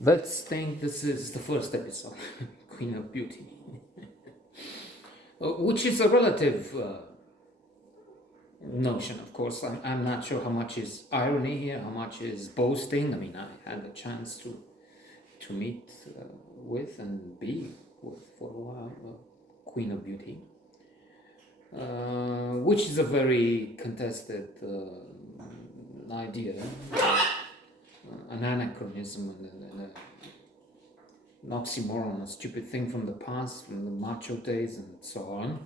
Let's think this is the first episode, Queen of Beauty, which is a relative notion, of course. I'm not sure how much is irony here, how much is boasting. I mean, I had the chance to meet with and be with for a while Queen of Beauty, which is a very contested idea, an anachronism and an oxymoron, a stupid thing from the past, from the macho days and so on,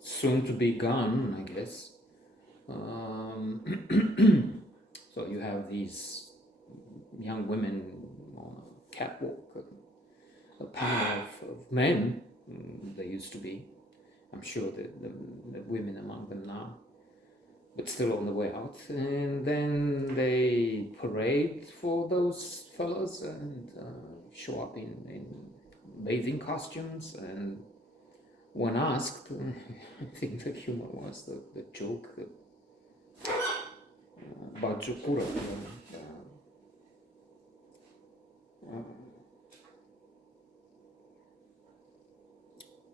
soon to be gone, I guess. So you have these young women on a catwalk, a panel of men, they used to be. I'm sure the women among them now, but still on the way out. And then they parade for those fellas and show up in bathing costumes. And when asked, I think the humor was the joke about Jokura.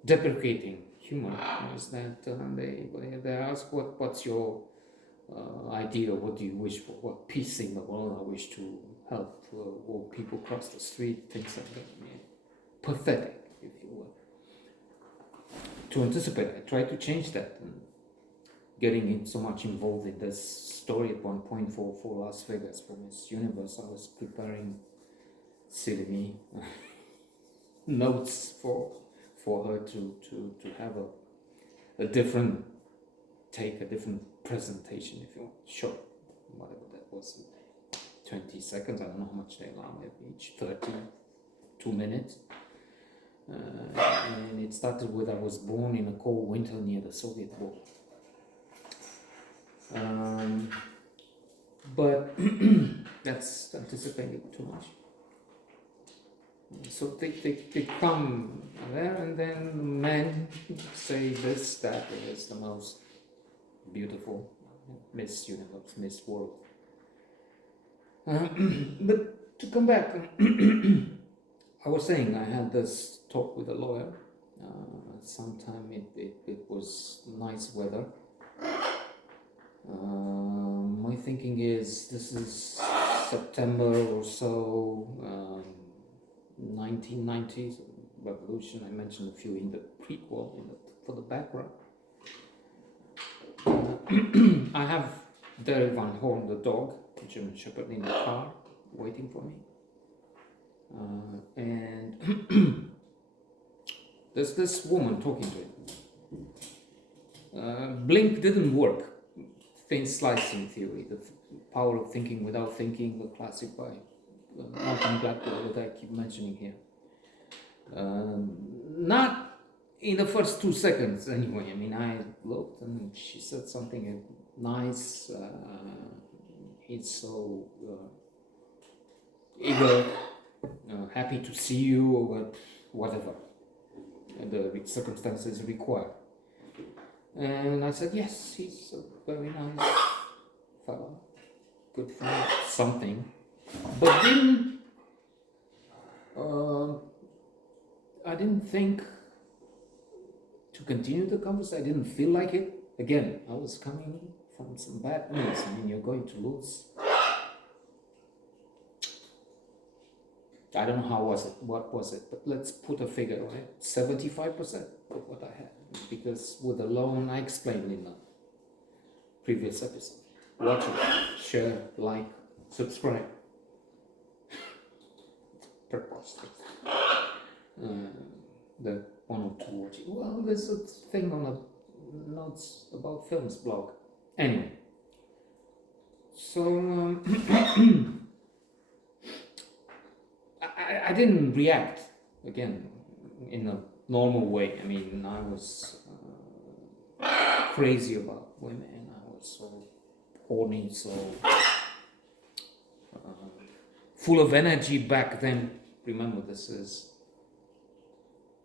Deprecating humor is that they ask what's your idea, what do you wish for, what peace in the world. I wish to help all people cross the street, things like that. I mean, pathetic, if you will. To anticipate, I tried to change that, and getting so much involved in this story at one point for Las Vegas, for Miss Universe. I was preparing, silly me, notes for her to have a different take, a different presentation, if you want, short, whatever that was, 20 seconds, I don't know how much they allow, maybe each 32 minutes. And it started with I was born in a cold winter near the Soviet war. But that's anticipating too much. So they come there, and then men say this, that is the most beautiful Miss Universe, Miss World. But to come back, I was saying I had this talk with a lawyer. Sometime it was nice weather. My thinking is this is September or so, 1990s revolution. I mentioned a few in the prequel for the background. I have Derek Van Horn, the dog, the German Shepherd, in the car waiting for me. And there's this woman talking to him. Blink didn't work. Thin slicing theory, the power of thinking without thinking, the classic by Malcolm Gladwell that I keep mentioning here. Not in the first 2 seconds, anyway. I mean, I looked and she said something nice. He's so eager, happy to see you, or whatever the circumstances require. And I said, yes, he's a very nice fellow, good friend, something. But then I didn't think to continue the conversation. I didn't feel like it. Again, I was coming from some bad news. I mean, you're going to lose. I don't know what was it, but let's put a figure on it. 75% of what I had. Because with a loan, I explained in the previous episode. Watch it, share, like, subscribe. Preposterous. The one or two watching. Well, there's a thing on the Notes About Films blog. Anyway. So, I didn't react, again, in a normal way. I mean, I was crazy about women. I was so horny, so full of energy back then. Remember, this is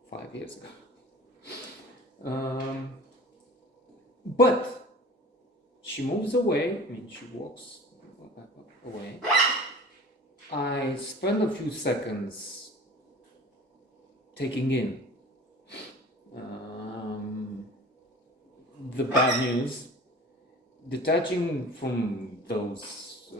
5 years ago. But she moves away. I mean, she walks away. I spent a few seconds taking in the bad news, detaching from those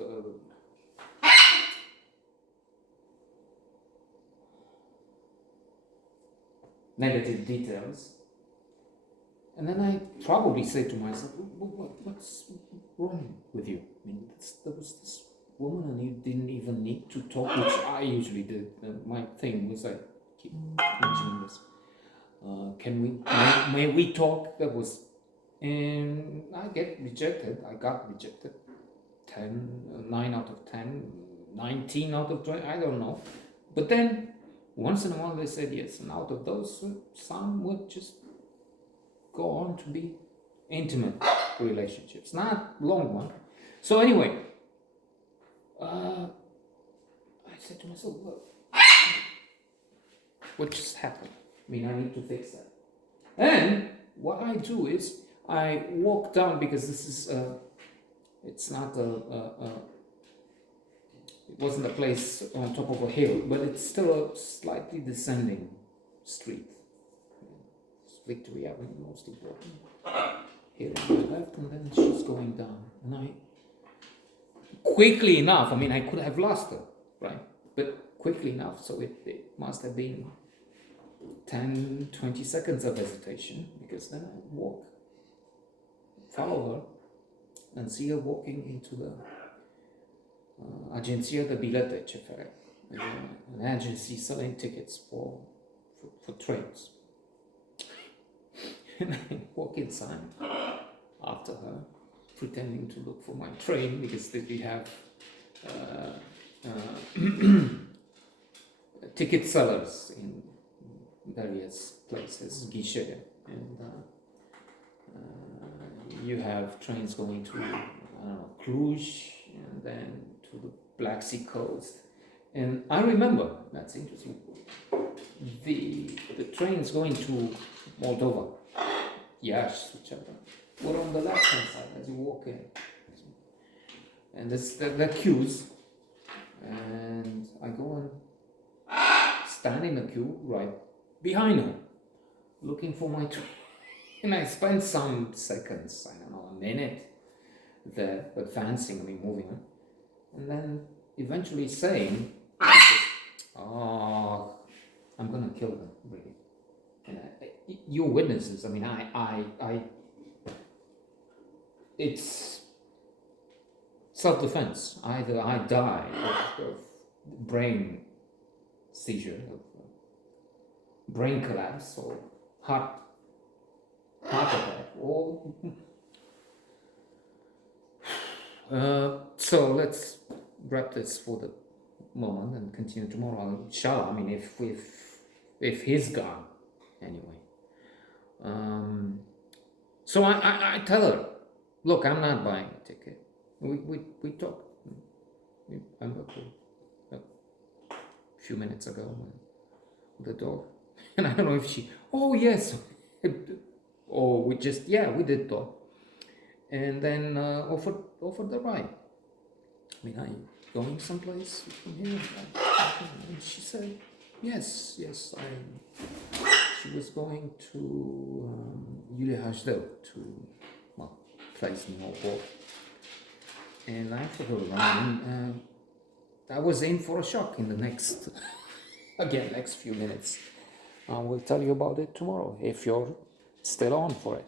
negative details. And then I probably say to myself, what's wrong with you? I mean, there was this woman and you didn't even need to talk, which I usually did. My thing was, I keep mentioning this. May we talk? That was, and I got rejected. 9 out of 10, 19 out of 20, I don't know. But then, once in a while they said yes. And out of those, some would just go on to be intimate relationships, not long one. So anyway, I said to myself, what just happened? I mean, I need to fix that. And what I do is I walk down, because this is it's not it wasn't a place on top of a hill, but it's still a slightly descending street. Victory Avenue, most important. Here on my left, and then she's going down. And I, quickly enough, I mean, I could have lost her, right? But quickly enough, so it must have been 10, 20 seconds of hesitation, because then I walk, follow her, and see her walking into the Agenzia de Bilete Cefere, an agency selling tickets for trains. And I walk inside after her, pretending to look for my train, because we have ticket sellers in various places, guichet, and you have trains going to, I don't know, Cluj, and then to the Black Sea coast. And I remember, that's interesting, the trains going to Moldova, Iași, whichever, were on the left hand side as you walk in. And the queues, and I go and stand in the queue right behind her, looking for my train. And I spent some seconds, I don't know, a minute there, advancing, I mean, moving on. And then eventually saying, oh, I'm gonna kill them, really. You witnesses, I mean, it's self-defense. Either I die of brain seizure, of brain collapse, or heart attack, or so let's wrap this for the moment and continue tomorrow, inshallah. I mean, if he's gone, anyway. So I tell her, look, I'm not buying a ticket. We talked. I met her a few minutes ago with the dog, and I don't know if she. Oh yes, or we did talk, and then offered the ride. I mean, are you going someplace from here? And she said, yes, I am. She was going to Hashdel, to, well, place near Port. And I offered her a ride, and I was in for a shock in the next few minutes. I will tell you about it tomorrow, if you're still on for it.